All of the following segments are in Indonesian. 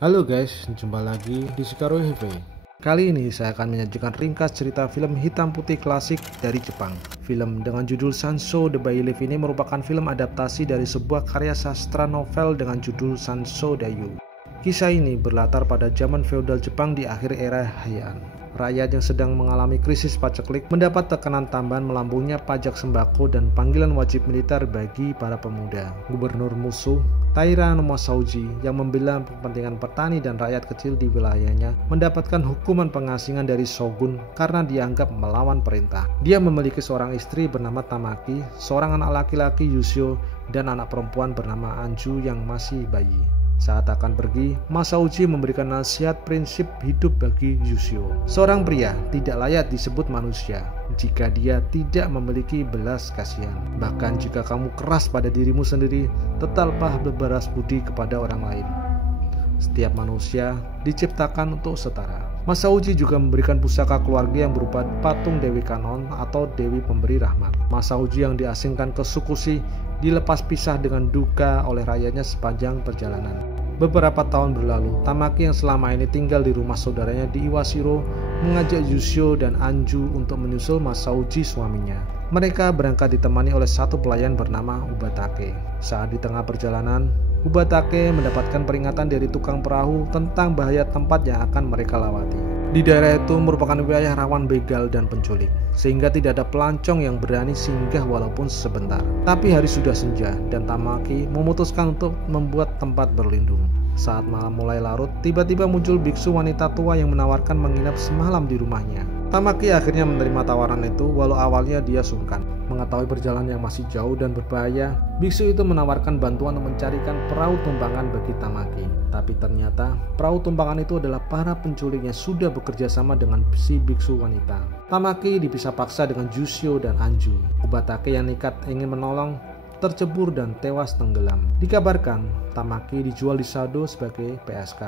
Halo guys, jumpa lagi di Shikaro Heavy. Kali ini saya akan menyajikan ringkas cerita film hitam putih klasik dari Jepang. Film dengan judul Sanshou The Bayleaf ini merupakan film adaptasi dari sebuah karya sastra novel dengan judul Sanshou Dayu. Kisah ini berlatar pada zaman feodal Jepang di akhir era Heian. Rakyat yang sedang mengalami krisis paceklik mendapat tekanan tambahan melambungnya pajak sembako dan panggilan wajib militer bagi para pemuda. Gubernur musuh, Taira no Masauji, yang membela kepentingan petani dan rakyat kecil di wilayahnya, mendapatkan hukuman pengasingan dari shogun karena dianggap melawan perintah. Dia memiliki seorang istri bernama Tamaki, seorang anak laki-laki Yushio, dan anak perempuan bernama Anju yang masih bayi. Saat akan pergi, Masauji memberikan nasihat prinsip hidup bagi Yushio. Seorang pria tidak layak disebut manusia jika dia tidak memiliki belas kasihan. Bahkan jika kamu keras pada dirimu sendiri, tetaplah berbalas budi kepada orang lain. Setiap manusia diciptakan untuk setara. Masauji juga memberikan pusaka keluarga yang berupa patung Dewi Kanon atau Dewi Pemberi Rahmat. Masauji yang diasingkan ke Sukushi dilepas pisah dengan duka oleh rakyatnya sepanjang perjalanan. Beberapa tahun berlalu, Tamaki yang selama ini tinggal di rumah saudaranya di Iwashiro mengajak Yushio dan Anju untuk menyusul Masauji suaminya. Mereka berangkat ditemani oleh satu pelayan bernama Ubatake. Saat di tengah perjalanan, Ubatake mendapatkan peringatan dari tukang perahu tentang bahaya tempat yang akan mereka lawati. Di daerah itu merupakan wilayah rawan begal dan penculik, sehingga tidak ada pelancong yang berani singgah walaupun sebentar. Tapi hari sudah senja dan Tamaki memutuskan untuk membuat tempat berlindung. Saat malam mulai larut, tiba-tiba muncul biksu wanita tua yang menawarkan menginap semalam di rumahnya. Tamaki akhirnya menerima tawaran itu walau awalnya dia sungkan. Mengetahui perjalanan yang masih jauh dan berbahaya, biksu itu menawarkan bantuan untuk mencarikan perahu tumpangan bagi Tamaki. Tapi ternyata perahu tumpangan itu adalah para penculiknya sudah bekerja sama dengan si biksu wanita. Tamaki dipisah paksa dengan Yushio dan Anju. Ubatake yang nekat ingin menolong tercebur dan tewas tenggelam. Dikabarkan Tamaki dijual di Sado sebagai PSK,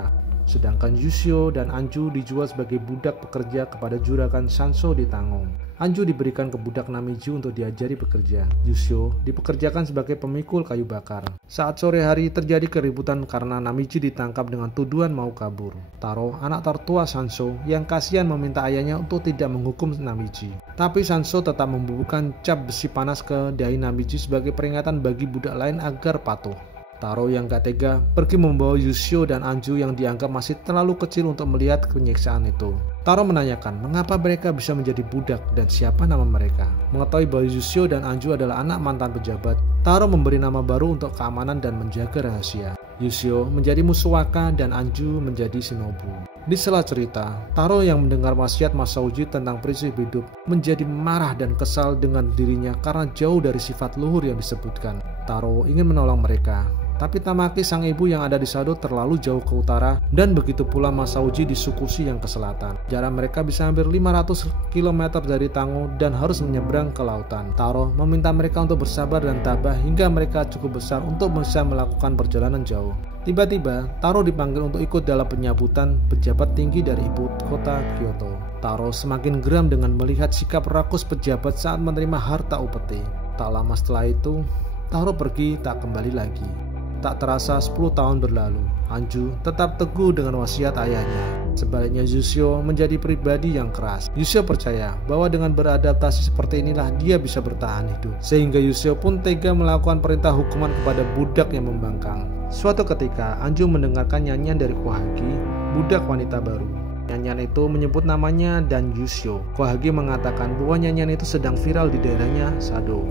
sedangkan Yushio dan Anju dijual sebagai budak pekerja kepada juragan Sanshou di Tangong. Anju diberikan ke budak Namiji untuk diajari bekerja. Yushio dipekerjakan sebagai pemikul kayu bakar. Saat sore hari terjadi keributan karena Namiji ditangkap dengan tuduhan mau kabur. Taro, anak tertua Sanshou, yang kasihan meminta ayahnya untuk tidak menghukum Namiji. Tapi Sanshou tetap membubuhkan cap besi panas ke dahi Namiji sebagai peringatan bagi budak lain agar patuh. Taro yang gak tega pergi membawa Yushio dan Anju yang dianggap masih terlalu kecil untuk melihat penyiksaan itu. Taro menanyakan mengapa mereka bisa menjadi budak dan siapa nama mereka. Mengetahui bahwa Yushio dan Anju adalah anak mantan pejabat, Taro memberi nama baru untuk keamanan dan menjaga rahasia. Yushio menjadi Muswaka dan Anju menjadi Shinobu. Di sela cerita, Taro yang mendengar wasiat Masauji tentang prinsip hidup menjadi marah dan kesal dengan dirinya karena jauh dari sifat luhur yang disebutkan. Taro ingin menolong mereka, tapi Tamaki sang ibu yang ada di Sado terlalu jauh ke utara dan begitu pula Masauji di Sukushi yang ke selatan. Jarak mereka bisa hampir 500 km dari Tango dan harus menyeberang ke lautan. Taro meminta mereka untuk bersabar dan tabah hingga mereka cukup besar untuk bisa melakukan perjalanan jauh. Tiba-tiba, Taro dipanggil untuk ikut dalam penyambutan pejabat tinggi dari ibu kota Kyoto. Taro semakin geram dengan melihat sikap rakus pejabat saat menerima harta upeti. Tak lama setelah itu, Taro pergi tak kembali lagi. Tak terasa 10 tahun berlalu, Anju tetap teguh dengan wasiat ayahnya. Sebaliknya Yushio menjadi pribadi yang keras. Yushio percaya bahwa dengan beradaptasi seperti inilah dia bisa bertahan hidup. Sehingga Yushio pun tega melakukan perintah hukuman kepada budak yang membangkang. Suatu ketika Anju mendengarkan nyanyian dari Kohagi, budak wanita baru. Nyanyian itu menyebut namanya dan Yushio. Kohagi mengatakan bahwa nyanyian itu sedang viral di daerahnya Sado.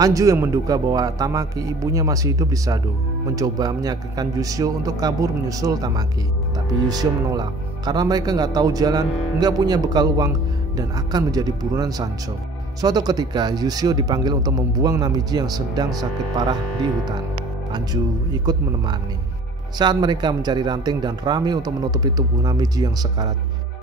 Anju yang menduga bahwa Tamaki ibunya masih hidup di Sado mencoba meyakinkan Yushio untuk kabur menyusul Tamaki. Tapi Yushio menolak karena mereka nggak tahu jalan, nggak punya bekal uang, dan akan menjadi buronan Sanshou. Suatu ketika Yushio dipanggil untuk membuang Namiji yang sedang sakit parah di hutan. Anju ikut menemani. Saat mereka mencari ranting dan rami untuk menutupi tubuh Namiji yang sekarat,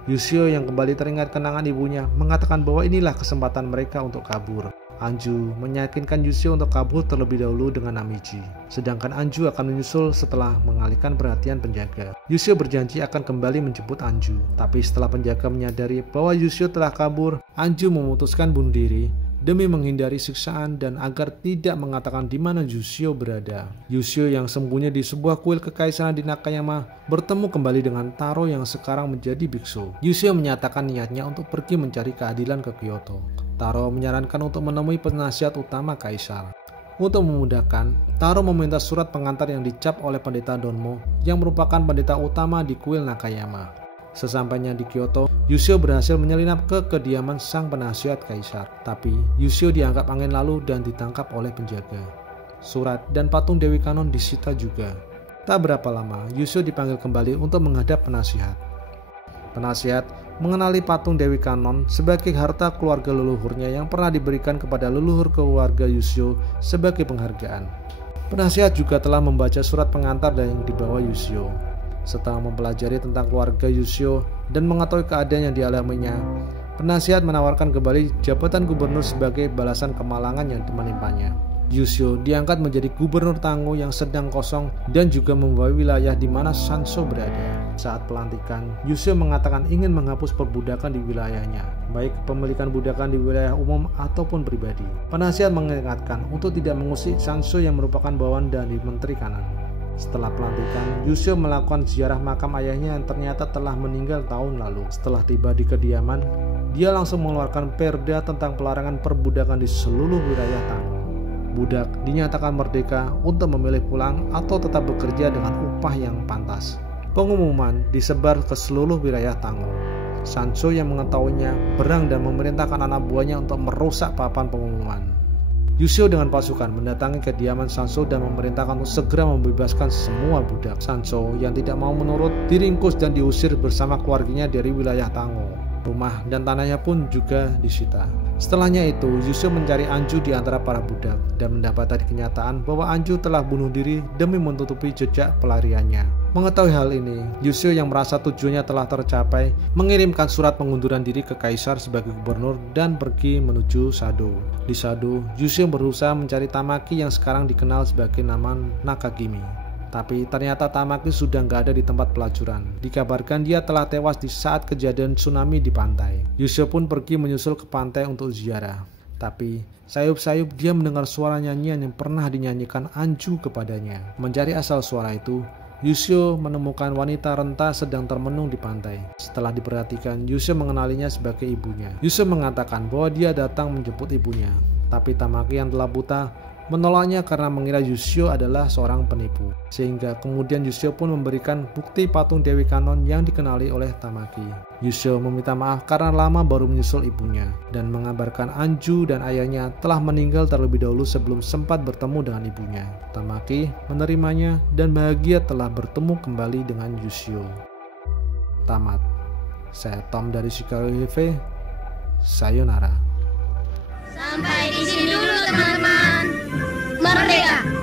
Yushio yang kembali teringat kenangan ibunya mengatakan bahwa inilah kesempatan mereka untuk kabur. Anju meyakinkan Yushio untuk kabur terlebih dahulu dengan Namiji, sedangkan Anju akan menyusul setelah mengalihkan perhatian penjaga. Yushio berjanji akan kembali menjemput Anju, tapi setelah penjaga menyadari bahwa Yushio telah kabur, Anju memutuskan bunuh diri demi menghindari siksaan dan agar tidak mengatakan di mana Yuzio berada. Yuzio yang sembunyi di sebuah kuil kekaisaran di Nakayama bertemu kembali dengan Taro yang sekarang menjadi biksu. Yuzio menyatakan niatnya untuk pergi mencari keadilan ke Kyoto. Taro menyarankan untuk menemui penasihat utama kaisar. Untuk memudahkan, Taro meminta surat pengantar yang dicap oleh pendeta Donmo yang merupakan pendeta utama di kuil Nakayama. Sesampainya di Kyoto, Yuzio berhasil menyelinap ke kediaman sang penasihat kaisar. Tapi Yuzio dianggap angin lalu dan ditangkap oleh penjaga. Surat dan patung Dewi Kanon disita juga. Tak berapa lama, Yuzio dipanggil kembali untuk menghadap penasihat. Penasihat mengenali patung Dewi Kanon sebagai harta keluarga leluhurnya yang pernah diberikan kepada leluhur keluarga Yuzio sebagai penghargaan. Penasihat juga telah membaca surat pengantar yang dibawa Yuzio. Setelah mempelajari tentang keluarga Yuzio dan mengetahui keadaan yang dialaminya, penasihat menawarkan kembali jabatan gubernur sebagai balasan kemalangan yang menimpanya. Yuzio diangkat menjadi gubernur Tango yang sedang kosong dan juga membawa wilayah di mana Sanso berada. Saat pelantikan, Yuzio mengatakan ingin menghapus perbudakan di wilayahnya, baik kepemilikan budakan di wilayah umum ataupun pribadi. Penasihat mengingatkan untuk tidak mengusik Sanso yang merupakan bawahan dari Menteri Kanan. Setelah pelantikan, Yuzio melakukan ziarah makam ayahnya yang ternyata telah meninggal tahun lalu. Setelah tiba di kediaman, dia langsung mengeluarkan perda tentang pelarangan perbudakan di seluruh wilayah Tango. Budak dinyatakan merdeka untuk memilih pulang atau tetap bekerja dengan upah yang pantas. Pengumuman disebar ke seluruh wilayah Tango. Sanso yang mengetahuinya berang dan memerintahkan anak buahnya untuk merusak papan pengumuman. Yuzio dengan pasukan mendatangi kediaman Sanso dan memerintahkan untuk segera membebaskan semua budak. Sanso yang tidak mau menurut diringkus dan diusir bersama keluarganya dari wilayah Tango. Rumah dan tanahnya pun juga disita. Setelahnya itu, Yuzio mencari Anju di antara para budak dan mendapati kenyataan bahwa Anju telah bunuh diri demi menutupi jejak pelariannya. Mengetahui hal ini, Yuzio yang merasa tujuannya telah tercapai mengirimkan surat pengunduran diri ke kaisar sebagai gubernur dan pergi menuju Sado. Di Sado, Yuzio berusaha mencari Tamaki yang sekarang dikenal sebagai nama Nakagimi. Tapi ternyata Tamaki sudah nggak ada di tempat pelacuran. Dikabarkan dia telah tewas di saat kejadian tsunami di pantai. Yuzio pun pergi menyusul ke pantai untuk ziarah. Tapi sayup-sayup dia mendengar suara nyanyian yang pernah dinyanyikan Anju kepadanya. Mencari asal suara itu, Yuzio menemukan wanita renta sedang termenung di pantai. Setelah diperhatikan, Yuzio mengenalinya sebagai ibunya. Yuzio mengatakan bahwa dia datang menjemput ibunya. Tapi Tamaki yang telah buta menolaknya karena mengira Yuzio adalah seorang penipu. Sehingga kemudian Yuzio pun memberikan bukti patung Dewi Kanon yang dikenali oleh Tamaki. Yuzio meminta maaf karena lama baru menyusul ibunya dan mengabarkan Anju dan ayahnya telah meninggal terlebih dahulu sebelum sempat bertemu dengan ibunya. Tamaki menerimanya dan bahagia telah bertemu kembali dengan Yuzio. Tamat. Saya Tom dari Shikaru Hefe. Sayonara. Sampai di sini dulu teman-teman. Merdeka!